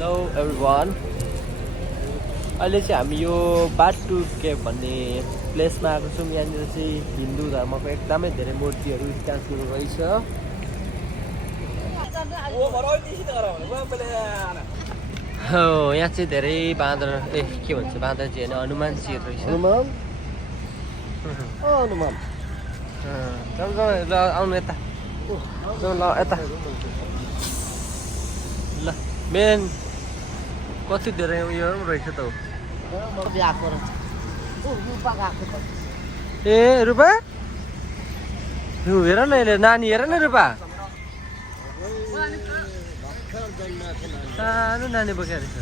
Hello everyone अहिले चाहिँ हामी यो बाटुक केभ भन्ने प्लेसमा आएको छौँ। यहाँनिर चाहिँ हिन्दू धर्मको एकदमै धेरै मूर्तिहरू स्ट्याचुहरू रहेछ। हो यहाँ चाहिँ धेरै बाँदर के भन्छ बाँदर चाहिँ होइन हनुमान सिर रहेछ। हनुमान ल आउनु यता ल यता ल मेन कति धेरै उयो रहेछ त ए रुपा हेर न यसले नानी हेर न रुपा सानो नानी बोकेको रहेछ।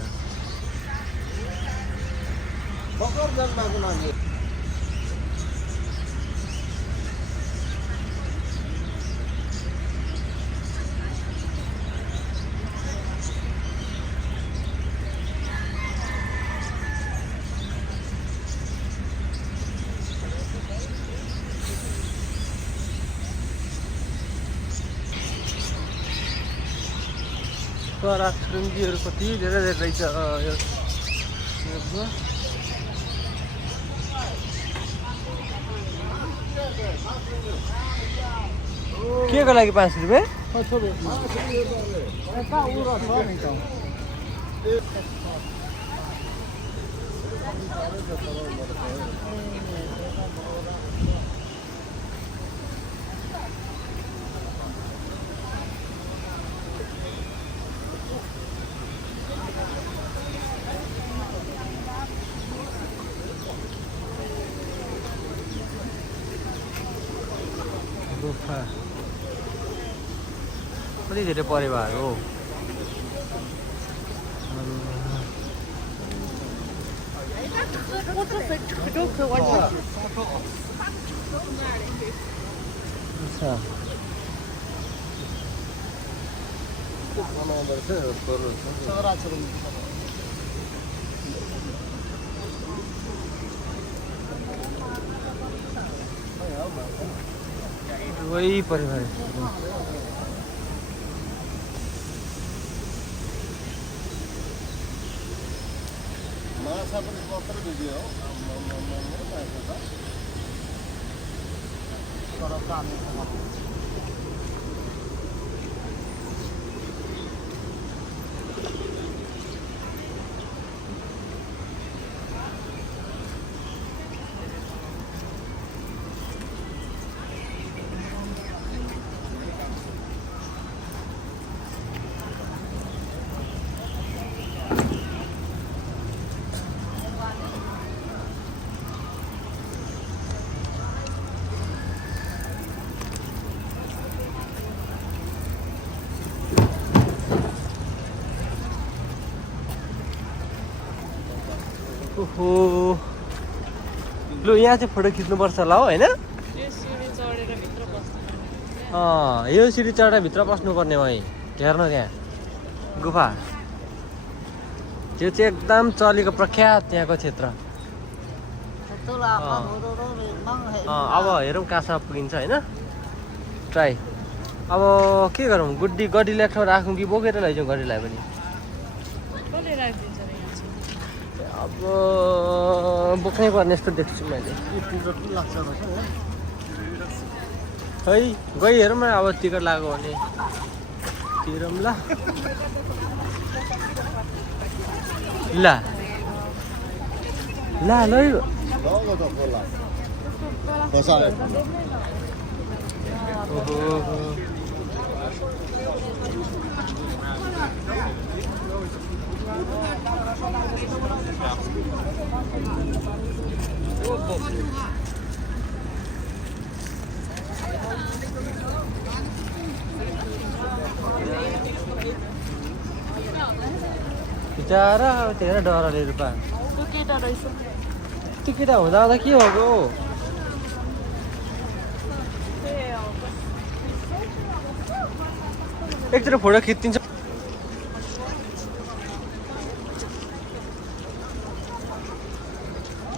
चरा चुरुङ्गीहरू कति धेरै धेरै रहेछ यो के को लागि 5 रुपियाँ? कति धेरै परिवार हो। वही परिवार ओहो लु यहाँ चाहिँ फोटो खिच्नुपर्छ होला हो होइन? यो सिडी चढेर भित्र पस्नुपर्ने भयो। हेर्नु त्यहाँ गुफा त्यो चाहिँ एकदम चलेको प्रख्यात त्यहाँको क्षेत्र। अब हेरौँ कहाँसम्म पुगिन्छ होइन ट्राई। अब के गरौँ गड्डीलाई ठाउँ राखौँ कि बोकेर लैजाउँ गड्डीलाई पनि? अब बोक्नै पर्ने जस्तो देख्छु मैले। है गइ हेरौँ न अब टिकट लगाएको भने तिरौँ ल। ल ल ल बिचारा तेरा डरले रुपा त्यो केटा हुँदा हुँदा के हो एकचोटि फोटो खिचिदिन्छ।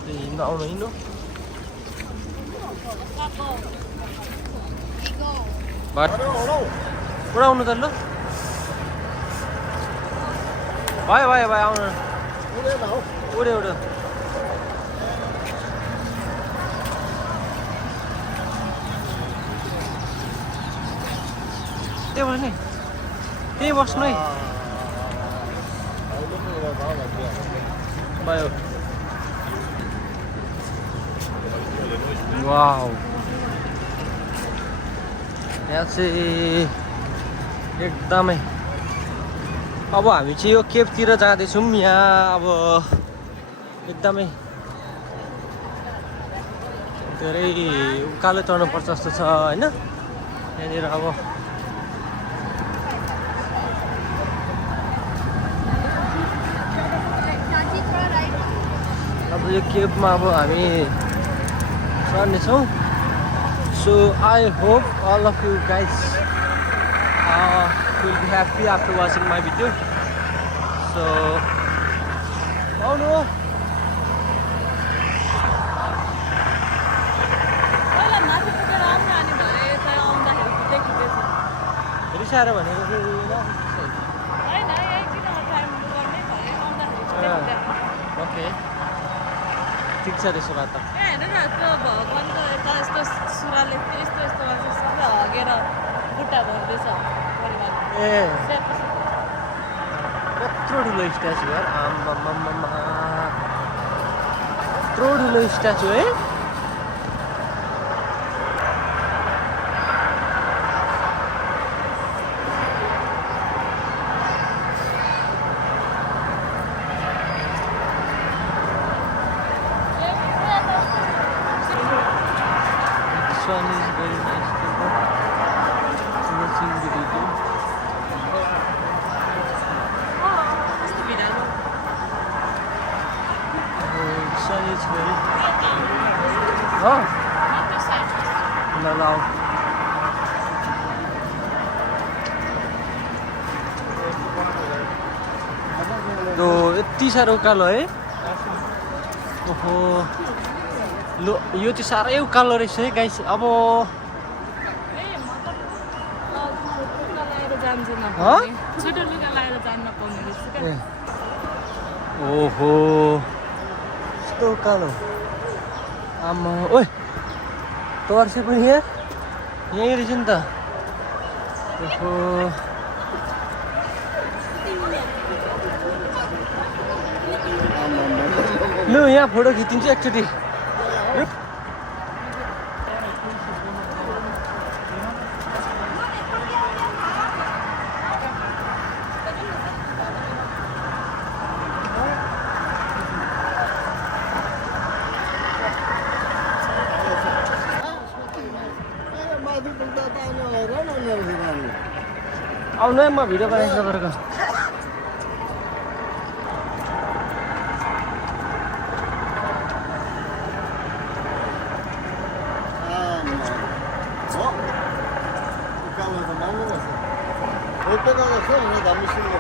हिँड्नु आउनु हिँड्नु उडाउनु त ल भयो भयो भयो आउनु उड्यो उड्यो त्यही भयो नि त्यही बस्नु है भयो वाउ यहाँ चाहिँ एकदमै अब हामी चाहिँ यो केपतिर जाँदैछौँ यहाँ अब एकदमै धेरै उकालो चढ्नुपर्छ जस्तो छ होइन यहाँनिर अब यो केपमा अब हामी चढ्नेछौँ so I hope all of you guys will be happy after watching my video so आउनु रिसाएर भनेको ओके ठिक छ त्यसो भए त हेर्नु न त्यो भगवान्को यता यस्तो सुराले यस्तो यस्तो मान्छे सबै हगेर खुट्टा भर्दैछ परिवार ए कत्रो ठुलो स्ट्याचु यार आम्मामामा कत्रो ठुलो स्ट्याचु है One is very nice to watching the video. This one is very. Oh, no, no. तो यति साह्रो उकालो है ओहो लो यो चाहिँ साह्रै उकालो रहेछ है गाइस अब ओहो यस्तो उकालो आमा ओइ तर्से पनि यहाँ यहीँ रहेछ नि त ओहो लु यहाँ फोटो खिचिन्छ एकचोटि आउनु है म भिडियो बनाइस गरेको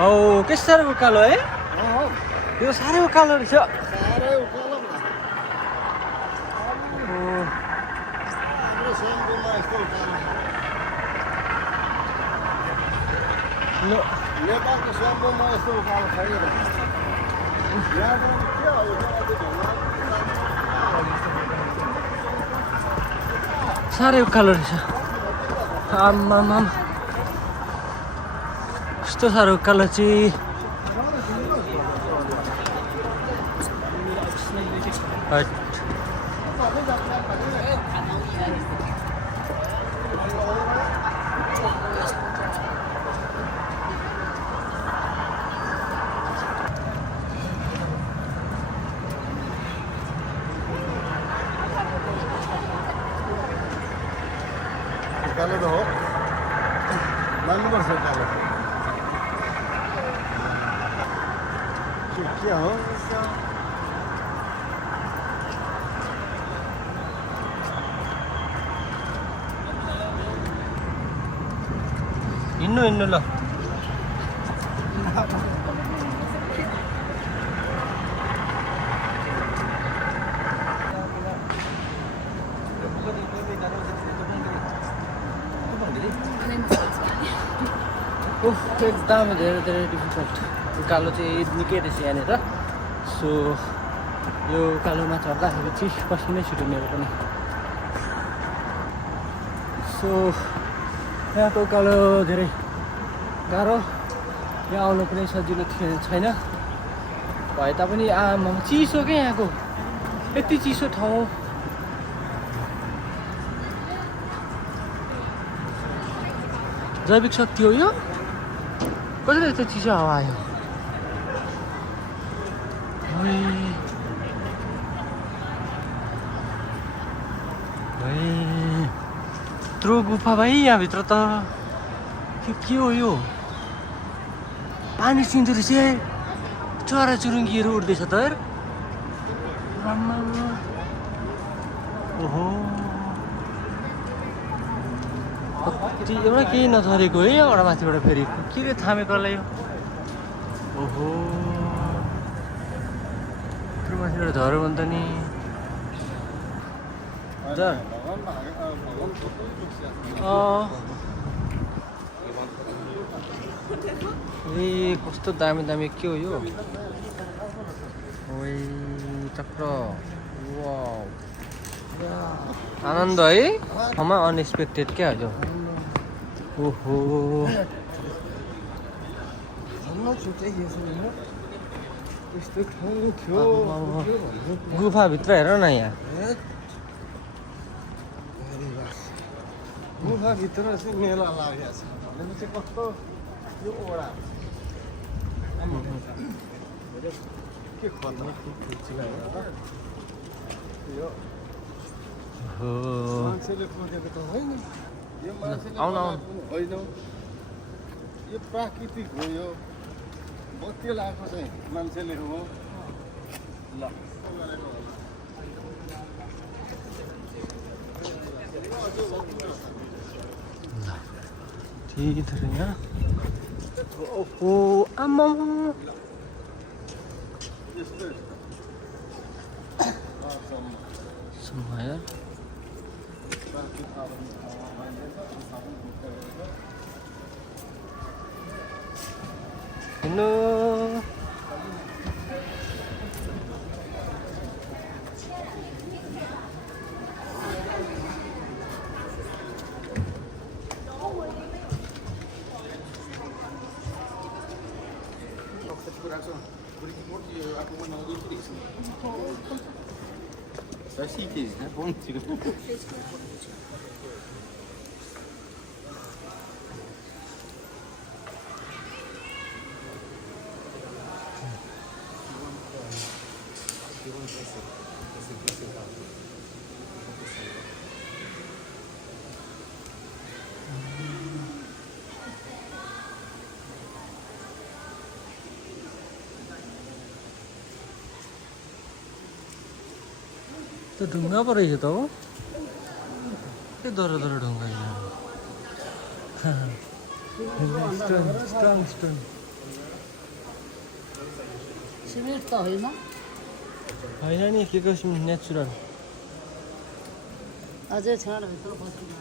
औ के साह्रो उकालो है यो साह्रै उकालो रहेछ नेपालको सम्बन्धमा यस्तो उकालो छैन साह्रै उकालो रहेछ आम्मामा यस्तो साह्रो उकालो चाहिँ उकालो त हो मान्नुपर्छ उकालो के हो हिँड्नु हिँड्नु ल एकदम धेरै धेरै डिफिकल्ट उकालो चाहिँ निकै रहेछ यहाँनिर सो यो उकालोमा चढ्दाखेरि चाहिँ पसिनै छुट्यो मेरो पनि सो यहाँको उकालो धेरै गाह्रो यहाँ आउनु पनि सजिलो छैन भए तापनि आमा चिसो क्या यहाँको यति चिसो ठाउँ जैविक शक्ति हो यो कसरी यस्तो चिसो हावा आयो यत्रो गुफा भाइ यहाँभित्र त के हो यो पानी छिन्दो रहेछ चराचुरुङ्गीहरू उड्दैछ त ओहो एउटा केही नथरेको है एउटा माथिबाट फेरि के रे थामेकोलाई यो ओहो त्यो माथिबाट झऱ्यो भने त नि ए कस्तो दामी दामी के हो यो ओइ चक्र वाउ आनन्द है ठाउँमा अनएक्सपेक्टेड क्या यो ओहो गुफाभित्र हेर न यहाँ गुफाभित्र चाहिँ मेला लागेको छ भनेपछि कस्तो यो ओडा के खतरा यो मान्छेले खोजेको त होइन यो मान्छेले होइन यो प्राकृतिक हो यो बत्ती लगाएको चाहिँ मान्छेले हो ल ठीक है यहाँ ओहो आम्मा समाया हेलो तो ढुङ्गा पो रहेछ त हो के दर ढुङ्गा स्टोन स्टोन सिमेन्ट त होइन होइन नि के को सिमेन्ट नेचुरल अझै छाडभित्र बस्नु